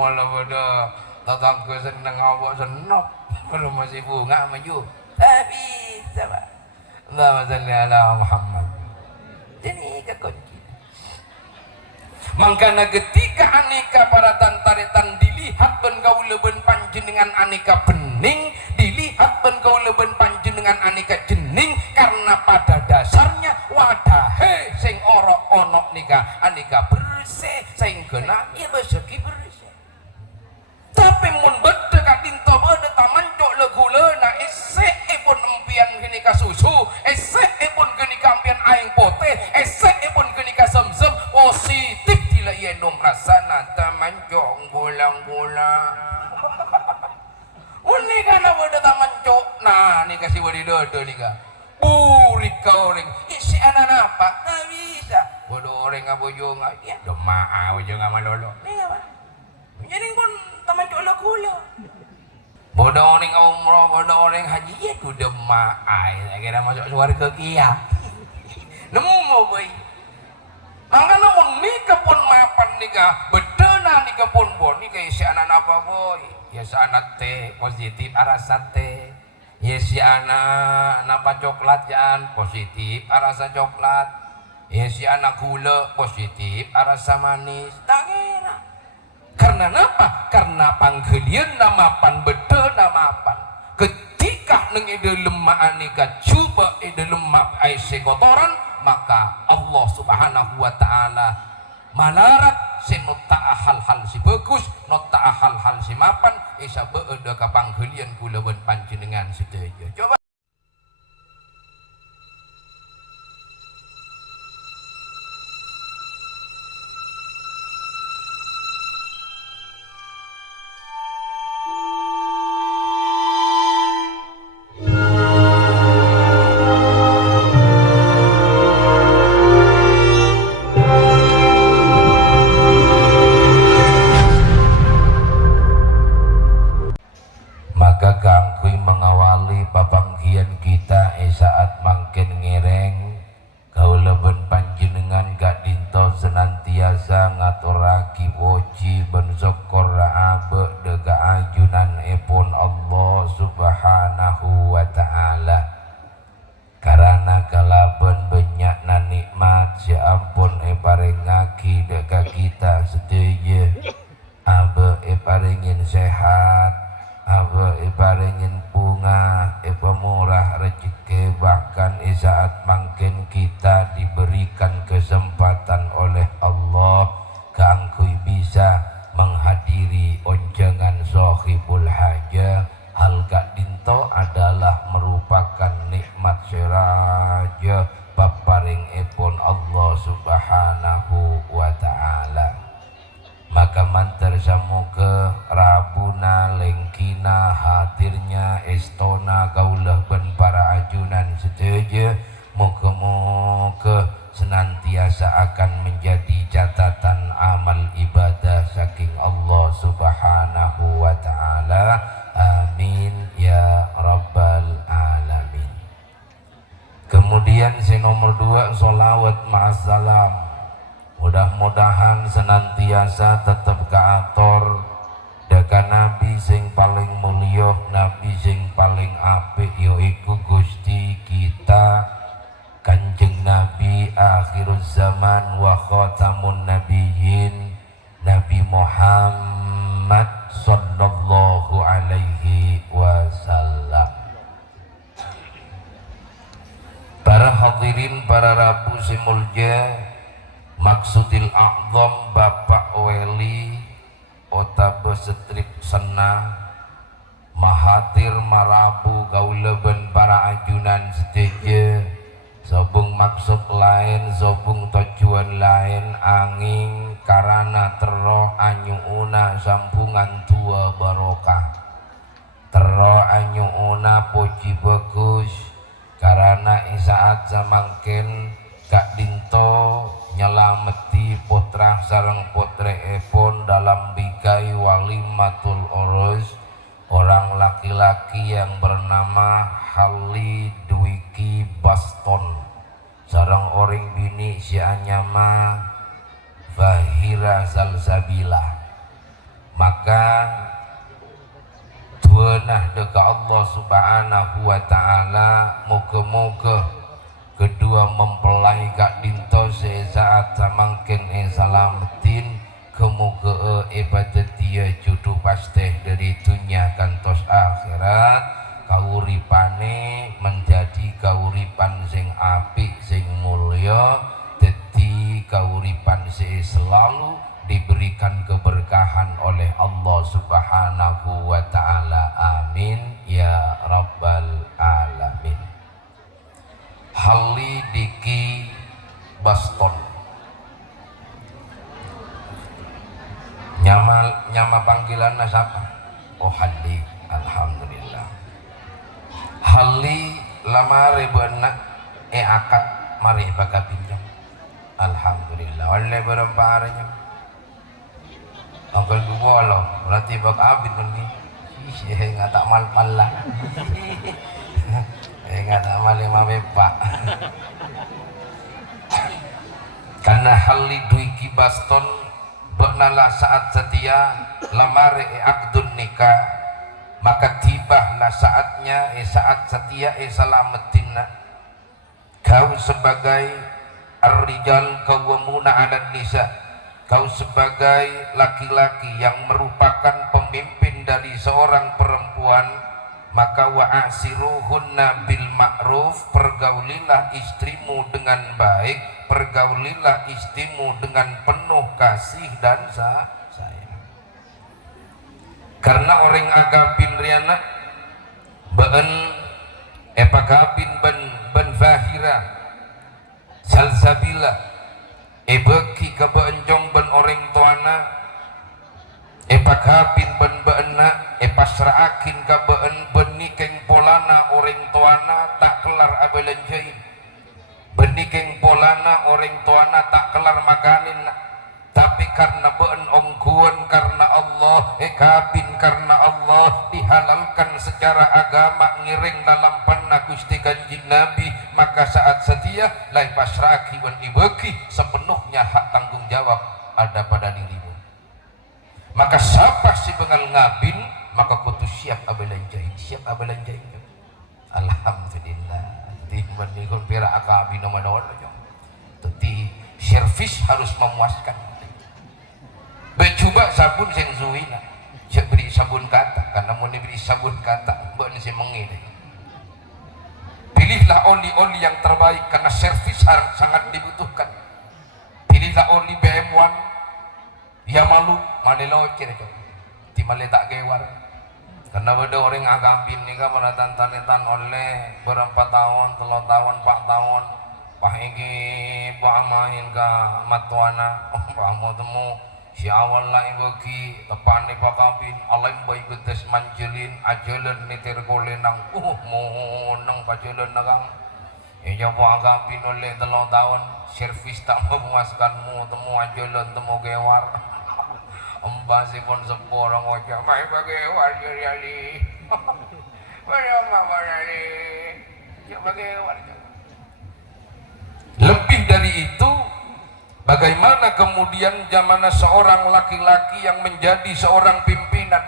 malah pada tetangga seneng awak senok kalau masih bunga maju tapi sama Allahumma salli ala Muhammad. Jadi kekunci mangkana ketika aneka para tantaritan dilihat ben kaula ben panjenengan aneka bening, dilihat ben kaula ben panjenengan aneka jening, karena pada dasarnya wadahe sing ora ana nika aneka bersih sing kena ya beseki bersih. Tapi mun bede kadinto bede tamancok legulena esek pun empian gini ka susu, esek pun gini kampian aing pote, esek pun gini ka semsem positif dila iya nom rasana tamancok gulang-gulang. Uni kana bede tamancok nah nika si wadi dodo nika burik ka orang isi anak apa tak bisa bodoh orang ngabojo nga ya domaa bojo nga malolo nika ba jadi pun tamancok la kula bodoh orang umroh bodoh orang haji ya kudu maai kira masuk surga kia nemu boy mangga namun nika pun mapan nika bedena nika pun bon nika isi anak apa boy ya sanat teh positif arasa teh ya si anak napa coklat jangan positif arasa coklat ya si anak gula positif arasa manis tak enak karena napa karena panggelian namapan beda namapan ketika neng ide lemak anika coba ide lemak aise kotoran maka Allah subhanahu wa ta'ala malarat si nota'a hal-hal si bagus nota'a hal-hal si mapan isa beeda ka panggelian kula ben panjenengan setuju coba mudah-mudahan senantiasa tetap kaator deka nabi sing paling mulya nabi sing paling apik yaiku Gusti kita Kanjeng Nabi akhirul zaman wa khatamun nabiyyin Nabi Muhammad sallallahu alaihi wasallam. Para hadirin, para rabu simulja, maksudil a'zam Bapak Weli Otabe Setrip Sena mahatir marabu gauleben para ajunan seteje sobung maksud lain sobung tujuan lain angin karena tero anyuuna sampungan tua barokah tero anyuuna puji bagus karena isaat zamangken Kak Dinto nyelameti putra sareng putre epon dalam bikai walimatul urus orang laki-laki yang bernama Hali Dwiki Baston sareng orang bini si anyama Fahira Salsabila. Maka maka tuanah dekat Allah Subhanahu wa taala moga-moga kedua mempelai kak dinto sesaat samangken salamatin kemoga ibadat dia jodoh pasteh dari dunia kantos akhirat kauripane menjadi kauripan sing apik sing mulya dadi kauripan sing selalu diberikan keberkahan oleh Allah Subhanahu wa taala. Amin ya rabbal alamin. Hali Diki Baston. Nyama panggilannya siapa? Oh Hali. Alhamdulillah. Hali lamare benak akad mari baka pinjam. Alhamdulillah. Oleh beremparanya. Angkel dua loh, berarti bak abid mungkin. Nggak tak mal pala. Nggak tak mal lima bepak. Karena hal duiki baston bernala saat setia lamare akdun nikah maka tibahlah saatnya saat setia salamatinna kau sebagai ar-rijal qawwamuna 'alan nisa. Kau sebagai laki-laki yang merupakan pemimpin dari seorang perempuan, maka wa'asiruhunna bil ma'ruf, pergaulilah istrimu dengan baik, pergaulilah istrimu dengan penuh kasih dan sayang. Karena orang agapin riana been epagapin ben fahira salsabila beki ke beenjong ben orang tuana paghapin ben beena pasraakin ke benikeng polana orang tuana tak kelar abelenjain benikeng polana orang tuana tak kelar makanin tapi karena been ongkuan karena Allah kapin karena Allah dihalalkan secara agama ngiring dalam panah Gusti Kanjeng Nabi maka saat setia lai pasraki wan ibeki sepenuhnya hak tanggung jawab ada pada dirimu maka siapa si bengal ngabin maka kutu siap abelanjain alhamdulillah timbang nikun pira akabin nama doa teti servis harus memuaskan. Coba sabun sing zuina, cek beri sabun kata, karena mau diberi sabun kata, buat si mengini. Pilihlah oli yang terbaik karena servis sangat dibutuhkan. Pilihlah oli BM1, Yamalu, Manelocer itu, timale tak gewar. Karena ada orang agambin ni kan beratan-tanitan oleh berapa tahun, 3 tahun, 4 tahun, pak iki, pak amahin ka matuana, pak mau temu. Si awal lah bagi tepan ni pakapin alim bayi betes manjelin ajalan nitir kolenang monang pajalan nagang jawab agapin oleh 3 tahun servis tak memuaskanmu temu ajalan temu gewar embasi pun seporang wajah mai bagewar jadi lebih dari itu. Bagaimana kemudian zamana seorang laki-laki yang menjadi seorang pimpinan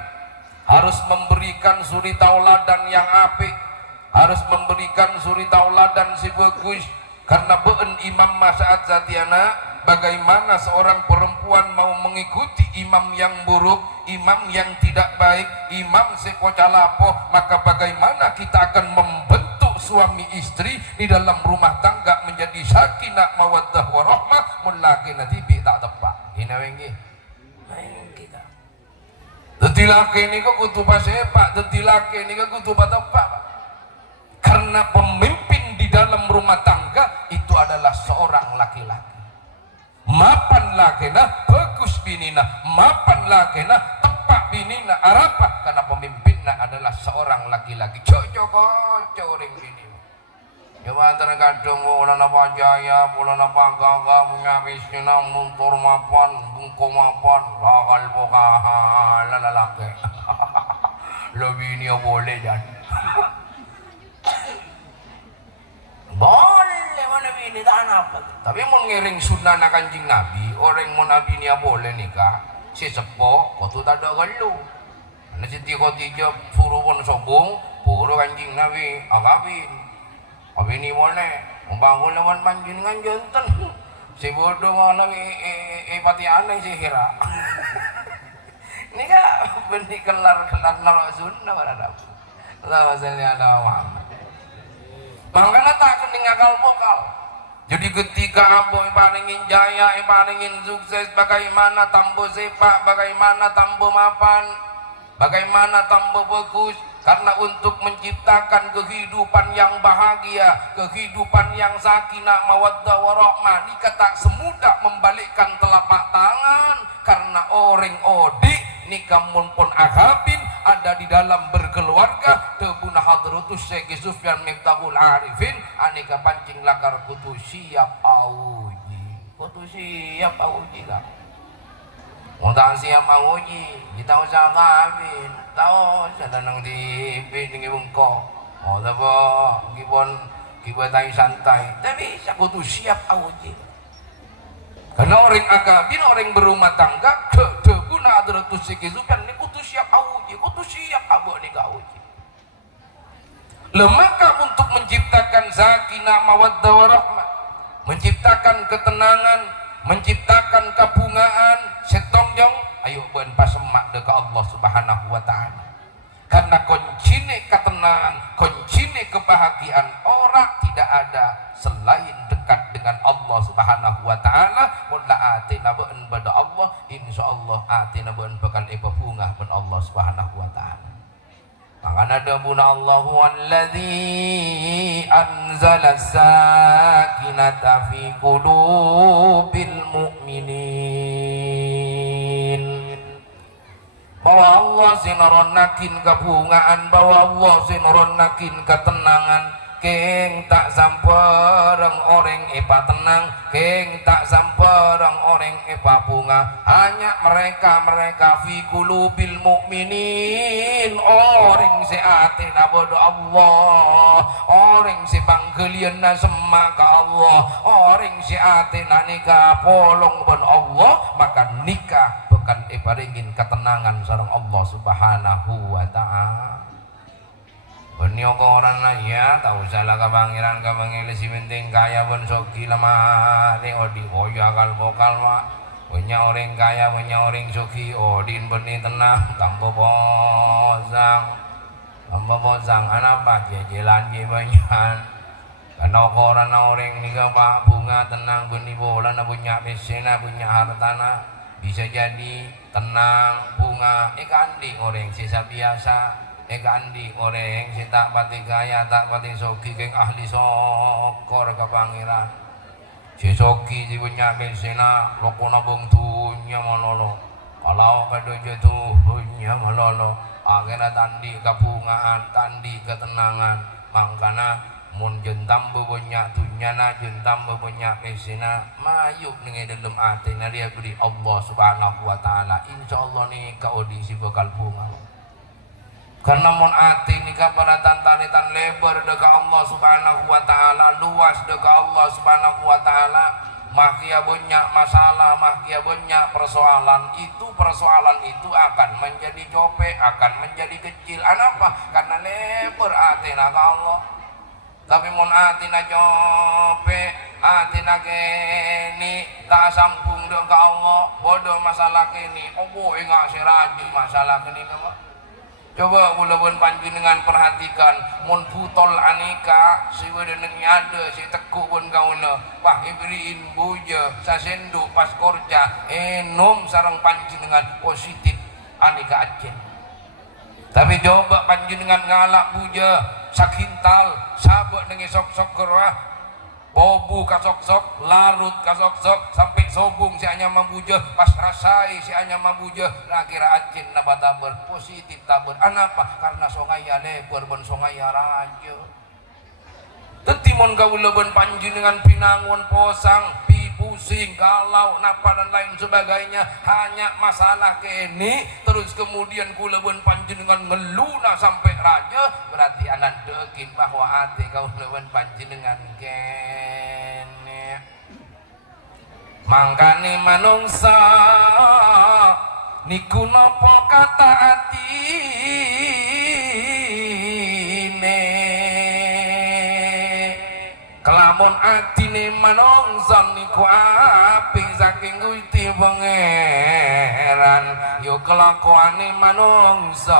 harus memberikan suri tauladan yang apik, harus memberikan suri tauladan si bagus karena been imam masaat zatiana bagaimana seorang perempuan mau mengikuti imam yang buruk, imam yang tidak baik, imam sekocalapo maka bagaimana kita akan membentuk suami istri di dalam rumah tangga menjadi sakinah mawaddah warahmah mulaki nanti tak tepat ini wengi kita dadi laki ini kok kudu pasepak dadi laki ini kok kudu tepat karena pemimpin di dalam rumah tangga itu adalah seorang laki-laki mapan lakena bagus binina mapan lakena tepat binina arapa karena pemimpinnya adalah seorang laki-laki cocok orang bini cuma terkadang bulan apa jaya bulan apa gagah punya bisnisnya muntur mapan bungko mapan bakal buka lalaki lebih ini boleh jadi boleh mana bini tak apa tapi mau ngiring sunnah Kanjeng Nabi orang mau nabi ni boleh nikah si sepo kau tu tak ada gelu. Karena Siti Khadijah suruh pun sobong, pura kancing Nabi agawin. Abi ni boleh membangun lawan panjenengan jantan. Si bodoh mana pati aneh si Hira. Ini kan benih kelar nolak sunnah berada. Allah salli ala Muhammad. Makanya tak kening akal vokal. Jadi ketika aboy paningin jaya, paningin sukses, bagaimana tambah sepak, bagaimana tambah mapan, bagaimana tambah bagus. Karena untuk menciptakan kehidupan yang bahagia, kehidupan yang sakinah, mawaddah warahmah, nikah tak semudah membalikkan telapak tangan. Karena orang odik nikah pun agabin ada di dalam berkeluarga tebuna hadratus Syekh Sufyan Miftahul Arifin aneka pancing lakar kutu siap auji kan mau tak siap auji kita usah kawin tahu saya nang di tinggi bungko mau apa kibon tai santai tapi saya kutu siap auji karena orang agabin orang berumah tangga tebuna hadratus Syekh Sufyan ini kutu siap auji kutu siap abu ni kauji lemaka untuk menciptakan sakinah mawaddah warahmah menciptakan ketenangan menciptakan kabungaan setongjong ayo ben pasemak dekat Allah Subhanahu wa taala karena kuncine ketenangan kuncine kebahagiaan orang tidak ada selain dekat dengan Allah Subhanahu wa taala mun la atina beun pada Allah insyaallah atina beun bakal bunga pun Allah Subhanahu wa taala. Maka ada buna Allahu alladzi anzala sakinata fi qulubil mu'minin. Bahwa Allah sinoronnakin kabungaan, bahwa Allah sinoronnakin ketenangan. Keng tak sampereng orang epa tenang, keng tak sampereng orang epa bunga. Hanya mereka fi qulubil mu'minin orang si atina bodo Allah, orang si panggelian semak ke Allah, orang si atina nikah polong ben Allah, maka nikah bukan ibaringin ketenangan sareng Allah Subhanahu wa ta'ala. Benyo ko orang na ya, tahu salah kabangiran kabangil si penting kaya pun soki lemah ni odi oya kal vokal mak. Punya orang kaya, punya orang soki odin benih tenang, tanpa bosang, anak pak jalan banyak. Karena orang ni ke pak bunga tenang benih bola na punya mesena punya hartana bisa jadi tenang bunga ikan di orang sisa biasa. Andi orang si tak pati kaya tak pati soki keng ahli sokor ke pangeran si soki si punya mesena loko nabung tunya malolo kalau kado jatuh tunya malolo akhirnya tandi kabungaan tandi ketenangan makanya mun jentam bebanyak tunya na jentam bebanyak mesena mayuk dengan dalam hati na dia beri Allah Subhanahu wa ta'ala insyaallah nih kau diisi bakal bunga. Karena mun ati nikah pada tantanitan lebar dekat Allah Subhanahu wa ta'ala luas dekat Allah Subhanahu wa ta'ala makia banyak masalah makia banyak persoalan itu akan menjadi copek akan menjadi kecil kenapa? Karena lebar ati na ka Allah tapi mun ati na copek ati na kini tak sambung dekat Allah bodoh masalah kini obo enggak siraji masalah kini apa coba mulawan panjenengan perhatikan mun putol anika si wedeneng ada si tekuk pun kauna pah ibriin buja sasendo pas korja enom sarang panjenengan positif anika acen tapi coba panjenengan ngalak buja sakintal sabuk dengan sok-sok kerah bobu kasok-sok larut kasok-sok sampai sobung si hanya mabuja pas rasai si hanya mabuja nah kira acin napa taber positif taber anapa karena songaya lebar ben songaya raja tetimun kaula ben panjenengan pinangun posang pusing galau napa dan lain sebagainya hanya masalah kene terus kemudian kula ben panjenengan ngeluna sampai raja berarti anak dekin bahwa ati kaula ben panjenengan kene mangkane manungsa niku napa kata atine kelamun atine manungsa niku apik saking Gusti Pangeran yo kelakuane manungsa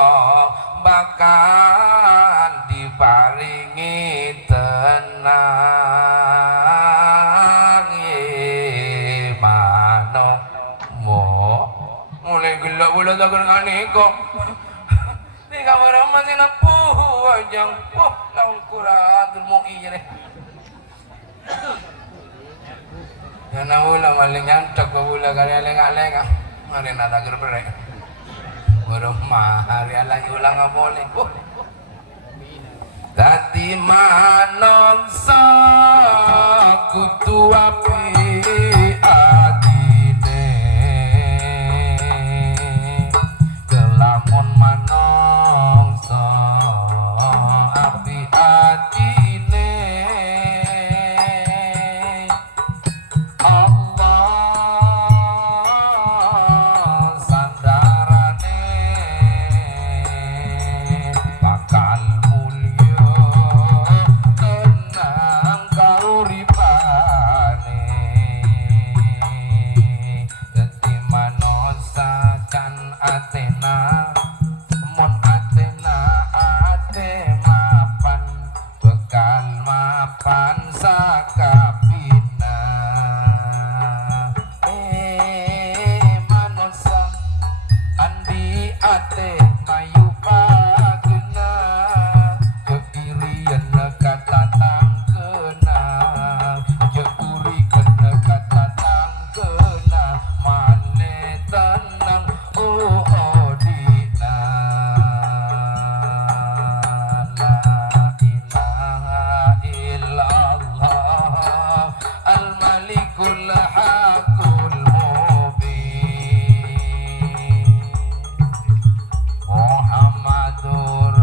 bakal diparingi tenang manung mulai gelap bulan takkan ngani kok di kamar masih nak wajang laun kuratul mu'i deh ya naula maling nyantak babula kali lengak-lengak mari nata gerberek baru mahari lagi ulang nggak boleh tadi manongso kutu api adine kelamun manongso api adine Allah sandarane bakal mulya tenang kauripane dadi manosa can atena mon atena ate mapan bekal mapan sakapina manosa andi ate mayu pagena keirian kata tangkena jeuri kena kata tangkena mane tenang dina la ilaha illallah al malikul hakul mubin Muhammadur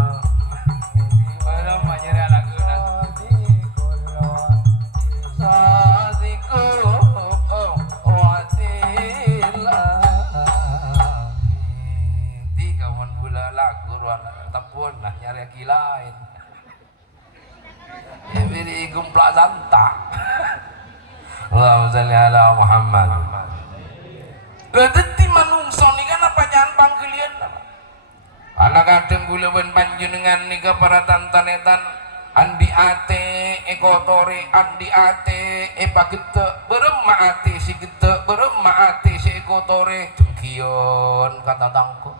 Walau menyerah laguna Sadiku Tiga mon bula lagu ruang tepun lah nyari kilain beri gumplak santa Allahumma salli ala Muhammad Dadi manungsa ni kan apa jangan pangkelian anak kadang gula ben panjenengan nika para tantanetan andi ate ekotore andi ate pagete berema ate si gete berema ate si ekotore jengkion kata tangko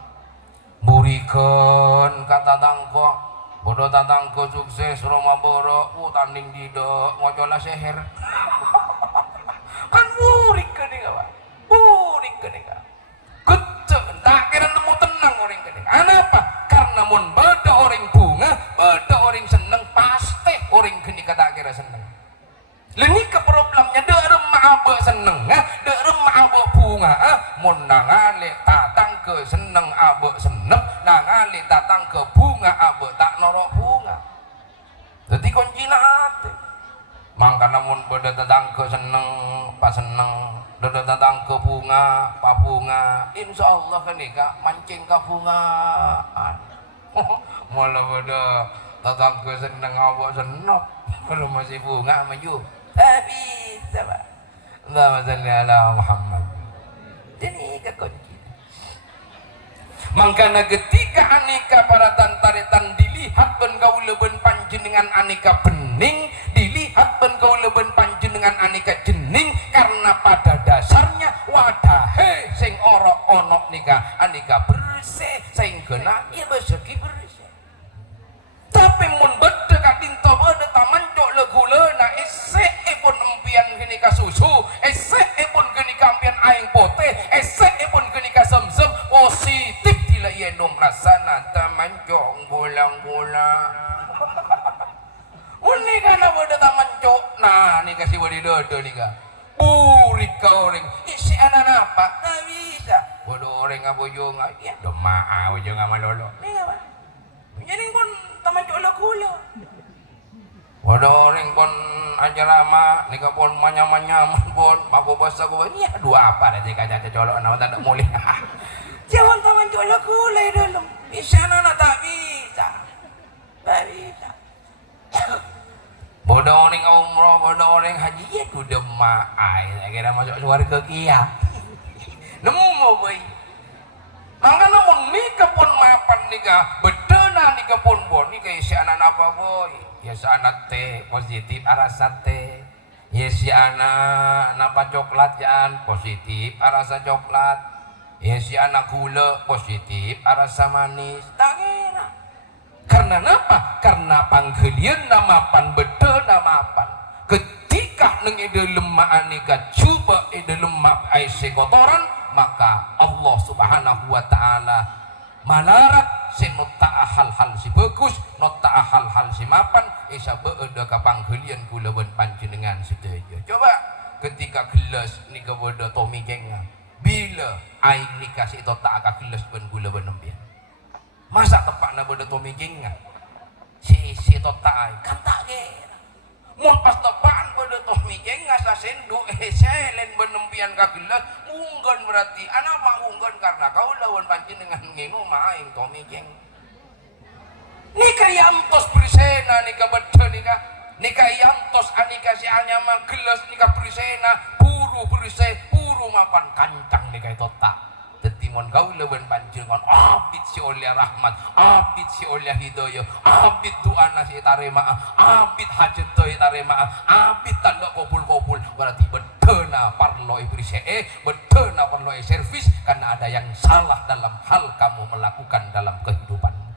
burikeun kata tangko bodo tatangko sukses Roma boro tanding dido ngocola seher kan burikeun nika Pak burikeun nika gece tak kira nemu tenang orang gede kenapa karena mun beda orang bunga beda orang seneng pasti orang gini kata kira seneng leni ke problemnya derem abe seneng derem abe bunga mun nangale tatang ke seneng abe seneng nangale tatang ke bunga abe tak norok bunga jadi kunci hati mangkana mun beda tatang ke seneng pas seneng dada datang ke bunga, pak bunga, insya Allah kan nih kak mancing ke bungaan. Malah pada datang ke seneng awak senop, kalau masih bunga maju. Bisa pak. Allahumma shalli ala Muhammad. Ini kekunci. Mangkana ketika aneka para tantaritan dilihat ben kaula ben panjenengan aneka bening, dilihat ben kaula ben panjenengan aneka jening karena pada dasarnya wadahe sing ora ana nika aneka bersih sing kena ya beseki bersih. Tapi mun beda kadinto beda taman cok legulena esek pun empian kini ka susu, esek pun kini kampian aing pote, esek pun kini ka semsem positif dila yenum rasana taman cok bolang-bolang. Uni kana beda taman cok nah nika si wadi dodo nika. Burik ka orang isi anak apa? Nggak bisa. Bodoh orang ngabojo nggak ya doa bojo nggak malolo. Nih apa? Jadi pun taman cok gula. Bodoh orang pun acara mah nika pun manya-manya pun mago basa go ya dua apa aja kaca colok nama tak mulih. Jangan taman jola kulai dalam. Isana na tak bisa. Tak bisa. Bodoh orang umroh, bodoh orang haji, ya tu demak ai. Saya kira masuk surga kia. Nemu boy. Mangga namun nikah pun mapan nikah, bedena nikah pun bon nikah si anak apa boy? Ya si anak teh positif arasa teh. Ya si anak napa coklat jaan positif arasa coklat. Ya si anak gula positif arasa manis. Tak kira. Karena apa? Karena panggelian namapan bedena mapan. Ketika neng ide lemak nikah coba ide lemak aise kotoran, maka Allah Subhanahu wa taala malarat senota hal-hal si bagus, nota hal-hal si mapan, isa beeda ka panggelian kula ben panjenengan sedaya. Coba ketika gelas nika bodo tomi genga. Bila aing nikah si tota ka gelas ben kula ben nembian. Masa tepakna bodo tomi genga. Si tota aing kan tak ge. Mun pas tepan bodo tomi genga sa sendu selen ben nembian ka gelas. Unggon berarti anak mah unggon karena kau lawan panjenengan ngenu mah aing tomi geng. Nika yantos prisena nika beda nika yantos anika si anya mah gelas nika prisena buru brise buru mapan kancang nika itu tak. Tetimon kau lawan panjenengan abid si oleh rahmat, abid si oleh hidayah, abid doa nasi tarema, abid hajat doa tarema, abid tanda kopul berarti bedena parlo ibrise bedena parlo servis karena ada yang salah dalam hal kamu melakukan dalam kehidupanmu.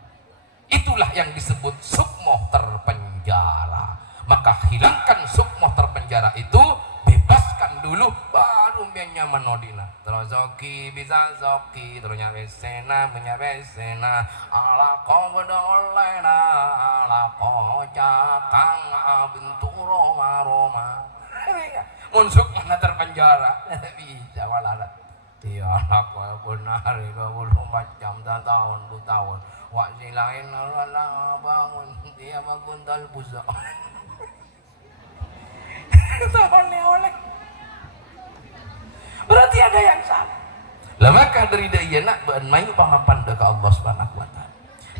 Itulah yang disebut sukmoh terpenjara. Maka hilangkan sukmoh terpenjara itu, bebaskan dulu baru biar nyaman nodina. Terus zoki bisa zoki, terus nyampe sena ala kau berdolena, ala kau cakang bentuk roma. Munsuk mana terpenjara, bisa walarat. Dia aku benar itu belum macam tahun 2 tahun. Wak si lain orang bangun dia maguntal busa. Tahun oleh. Berarti ada yang salah. Lah maka dari daya nak beun mayu pamapan ka Allah Subhanahu wa taala.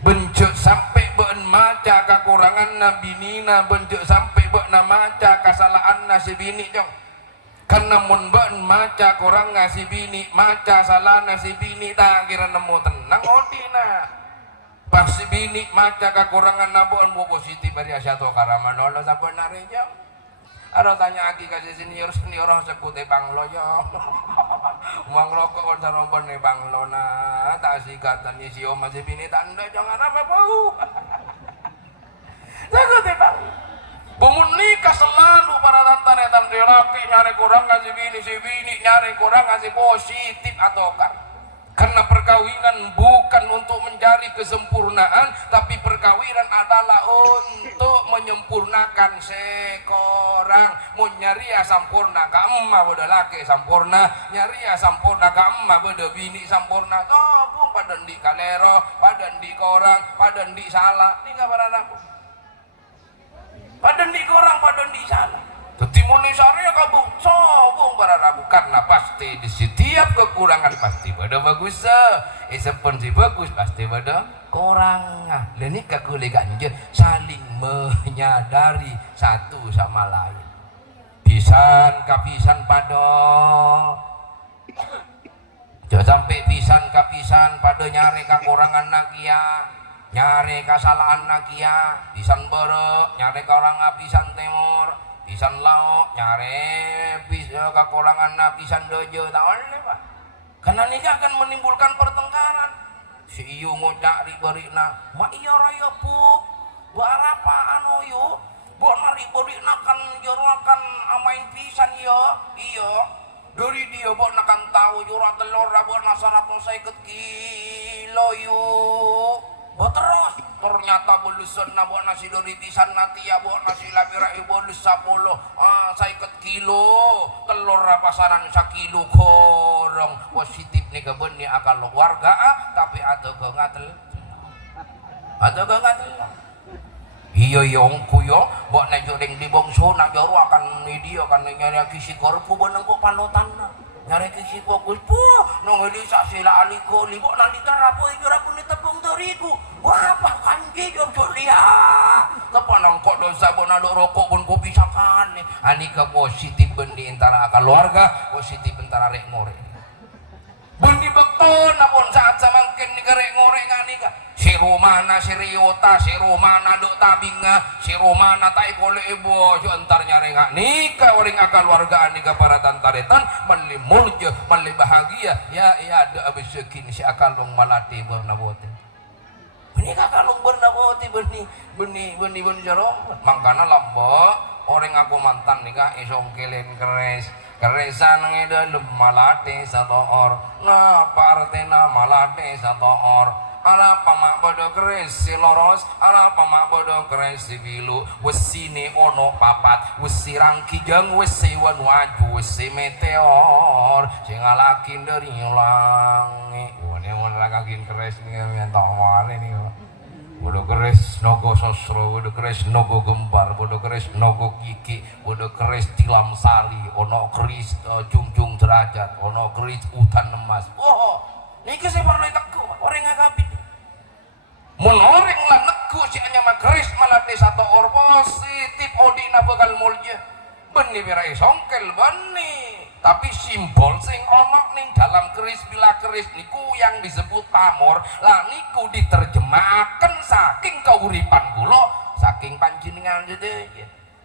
Bencuk sampai beun maca kekurangan nabi nina, bencuk sampai beun maca kesalahan si bini jong. Karena mun beun maca kurang ngasih bini, maca salah nasi bini tak kira nemu tenang odina. Pas si bini maca kekurangan nabuan bu positif dari asyato karamanolo sabenarnya jong. Ada tanya lagi kasih senior sekut banglo ya. Uang rokok on sarobon banglo na tak sikatan ni si oma si bini tanda jangan apa bau. Sekut banglo. Bumun nikah selalu para tantan laki nyari kurang ngasih bini si bini nyari kurang ngasih positif atau kan. Karena perkawinan bukan untuk mencari kesempurnaan, tapi perkawinan adalah untuk menyempurnakan sekorang. Mau nyari ya sampurna, ka emma bodo laki sampurna, nyari ya sampurna, ka emma bodo bini sampurna. Gabung padan di kalero, padan di korang, padan di salah. Ini gak pada nabu. Padan di korang, padan di salah. Ketimuni sore kabung sobong para rabu karena pasti di setiap kekurangan pasti pada bagus sepon si bagus pasti pada kurang. Dan ini kakuli ganja saling menyadari satu sama lain. Pisan kapisan pada jangan sampai pisan kapisan pada nyari kekurangan nakia, nyari kesalahan nakia, pisan bere nyari orang pisan timur. Pisan lauk nyare bisa kekurangan pisan dojo tak oleh pak. Karena ini akan menimbulkan pertengkaran. Si iyo ngocak ribarina, mak iya raya bu, berapa anu yo, buat nari barina kan jero akan amain pisan yo, iyo. Dari dia buat nakan tahu jurah telur buat nasarat no 50 kilo yo. Buat terus ternyata bolusan na buat nasi dari pisan nanti ya buat nasi labira bolus 10 50 kilo telur pasaran 1 kilo korong positif nih kebun nih akal warga tapi ada kengatel iya yongku yo buat naik jodeng di bongso nak jauh akan dia kan nyari kisi korpu benang kok panutan nyari kisi fokus po nong di sasila aliko libo nanti terapo ikura pun ditepung teriku apa kanji jom lihat tepanang kok dosa bonado rokok pun kopi sakan anika positif bendi antara keluarga positif antara rek ngore bendi beton napun saat samangkin ni rek ngore nganika si romana si riota si romana dok tabinga si romana tai kole ibu jo antar nyare ngak nika orang keluarga anika para tantaretan meli mulja meli bahagia ya ada abis sekin si akalung malati bernabote benih akalung bernabote benih jarong mangkana lambo orang aku mantan nika isong kelen keresan ngedalem malate satu or nah partena malate satu or ala pamak bodo keres si loros ala pamak bodo keres si bilu wesine ono papat wesi rangkijang wesi wan waju wesi meteor sing ngalakin dari langit wone ragakin keres nih yang tawar ini bodo keres nogo sosro bodo keres nogo gembar bodo keres nogo kiki bodo keres tilam sari ono keris jungjung derajat ono keris utan emas oh niki saya pernah teku orang ngagapin menoreng lah neku si hanya keris malah desa to or positif odina bakal mulja benih birai songkel benih tapi simbol sing ono ning dalam keris bila keris niku yang disebut pamor lah niku diterjemahkan saking kauripan kula saking panjenengan jadi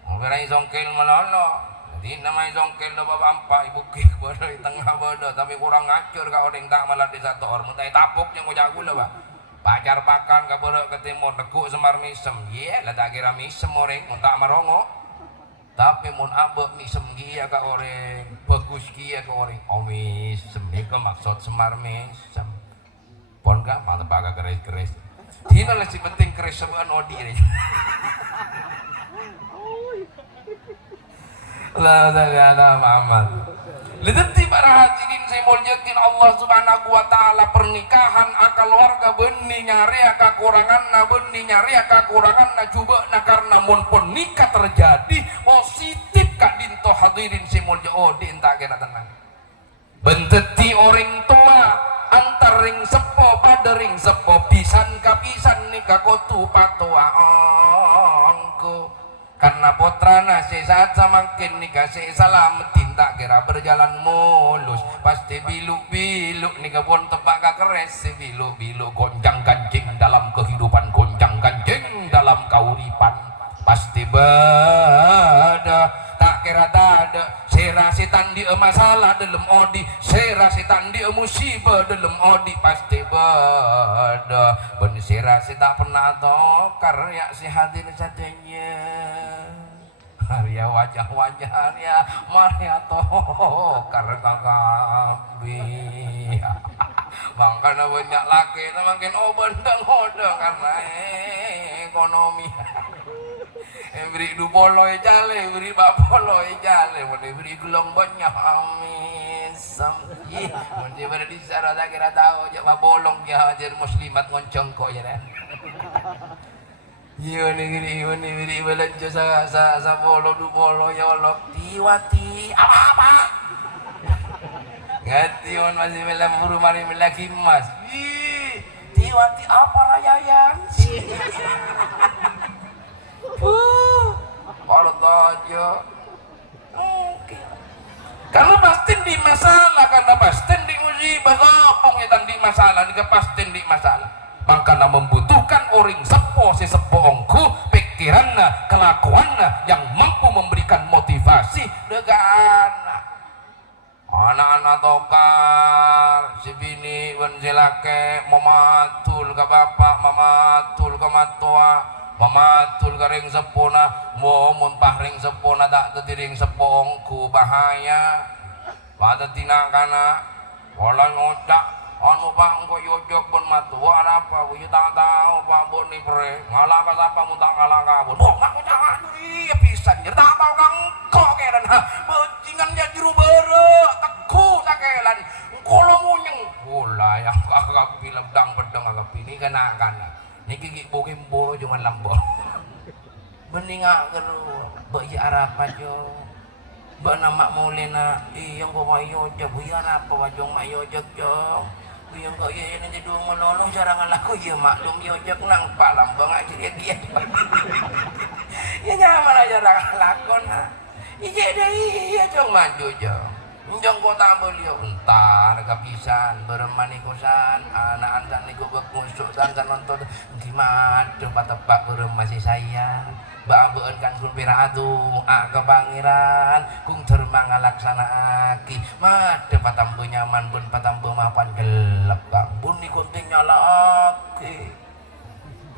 birai songkel melono jadi namanya songkel do bapak ibu kik bodo di tengah bodo tapi kurang ngacur ka orang tak malah desa to or mutai tapuk yang ngojak kula Pak pacar pakan kaborok ke timur teguk semar misem iya lah tak kira misem orang tak marongo tapi mun abek misem kia ka orang bagus kia ka orang oh misem itu maksud semar misem pon ka malah baga keres dina lah si penting keres sebuah odi lah ada Muhammad Lideti para hadirin saya mulyakin Allah subhanahu wa ta'ala pernikahan akal warga benih nyari kekurangan na benih nyari kekurangan na coba na karena mun pun nikah terjadi positif kak dinto hadirin saya mulya oh dinta kena tenang benteti orang tua antar ring sepo pada ring sepo pisan kapisan nikah kotu patua ongko karena putrana saat semakin nikah selamat tinta kira berjalan mulus pasti biluk-biluk nikah pun tebak keres biluk-biluk gonjang ganjing dalam kehidupan gonjang ganjing dalam kauripan pasti bada tak kira tak ada serasitan dia masalah dalam odi serasitan dia musibah dalam odi pasti bada ben serasi tak pernah tokar ya si hadir sadenya Arya wajah-wajah Arya Maria tokar kakabi bangkana banyak laki makin bandang-bandang karena ekonomi beri du boloi jale beri bapoloi jale beri gelong banyak amin sampai mesti pada disara tak kira tahu jak bolong dia hajar muslimat ngoncong kok ya kan iya nih beri belanja sa bolo du bolo ya Allah tiwati apa ngati on masih melam buru mari melaki emas tiwati apa rayayan kalau aja karena pasti di masalah karena pasti di musibah sopong yang di masalah juga pasti di masalah makanya membutuhkan orang sepo si sepo ongku pikirannya kelakuannya yang mampu memberikan motivasi dengan anak-anak tokar si bini wan si laki mamatul ke bapak mamatul ke matua mamatul garing sepona mo mumpah ring sepona tak tetiring sepongku bahaya pada tinakana wala ngodak anu pak engko yojok pun matua apa gue tak tahu pak bon ni pre ngalah ka sapa mun tak ngalah ka bon oh mak jangan iya pisan jer tak tahu kang kok keran ha bajingan ya juru beureuh teku sakelan kolo munyeng bola yang kakak film dang pedang kakak ini kana niki gigi bokim bolo jangan lambor bening geru bayi arapan yo Mbak nama mulina iyang ko mayo jag buyan apa wajong mayo jag jong biyang ko iya nanti dua menolong jarangan laku iya maklum yo jag nang palambang aja dia ya nyaman aja jarangan lakon ha iya deh iya jong maju jong jong kota beliau entah kepisan bermanikusan anak antan ni gubek musuk dan nonton gimana tepat-tepat berem masih sayang babeun kan kun piratu kebangiran kung termang ngalaksanaaki mah patambu nyaman bun patambu mapan gelap bang bun ni kunting nyalaki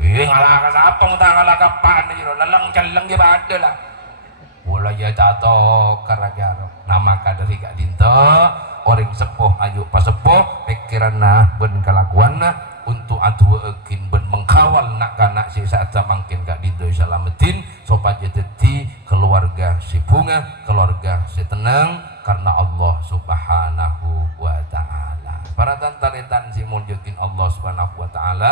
ngalah kasapong ta ngalah kapan jero lelang celeng ge bade lah bola ya cato karajaro nama kaderi gak dinto orang sepuh ayu pasepuh pikiranna bun kalakuanna untuk adu ekin ben mengkawal nak kanak si saat mangkin gak dinto salamatin supaya jadi keluarga si bunga keluarga si tenang karena Allah subhanahu wa ta'ala para tantaritan si muljukin Allah subhanahu wa ta'ala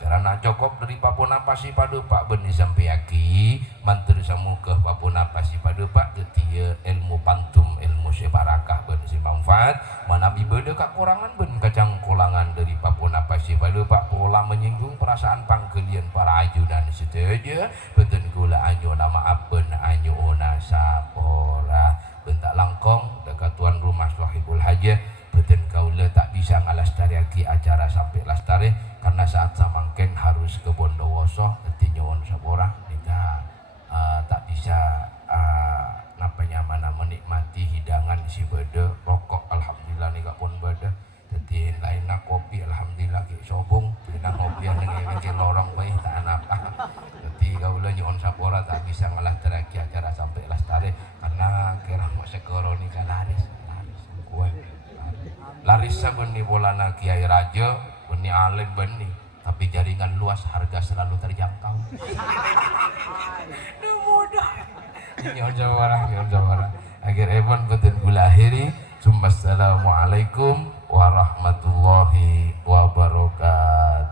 karena cukup dari papuna pasi padu pak beni sampiaki mantri samu ke papuna pasi padu pak getia ilmu pantum ilmu sebarakah ben si manfaat mana bibede kekurangan ben kacang kulangan dari papuna pasi padu pak pola menyinggung perasaan pangkelian para ajudan setuju benten gula anyo nama apen anyo ona sapora bentak langkong dekat tuan rumah sahibul hajah beten kaula tak bisa ngalastariaki acara sampai lastari karena saat samangken harus ke Bondowoso tinyoon sapora nika tak bisa namanya menikmati hidangan si bede rokok alhamdulillah nika pun bede jadi lainnya kopi alhamdulillah ki sobong lainnya kopi yang ngeke lorong bae tak apa jadi kaula nyoon sapora tak bisa ngalastariaki acara sampai lastari karena kira mau sekoro nika laris kuat laris sabeni bolana kiai raja beni alim beni tapi jaringan luas harga selalu terjangkau mudah nyon jawara akhir ebon beten gula akhiri assalamualaikum warahmatullahi wabarakatuh.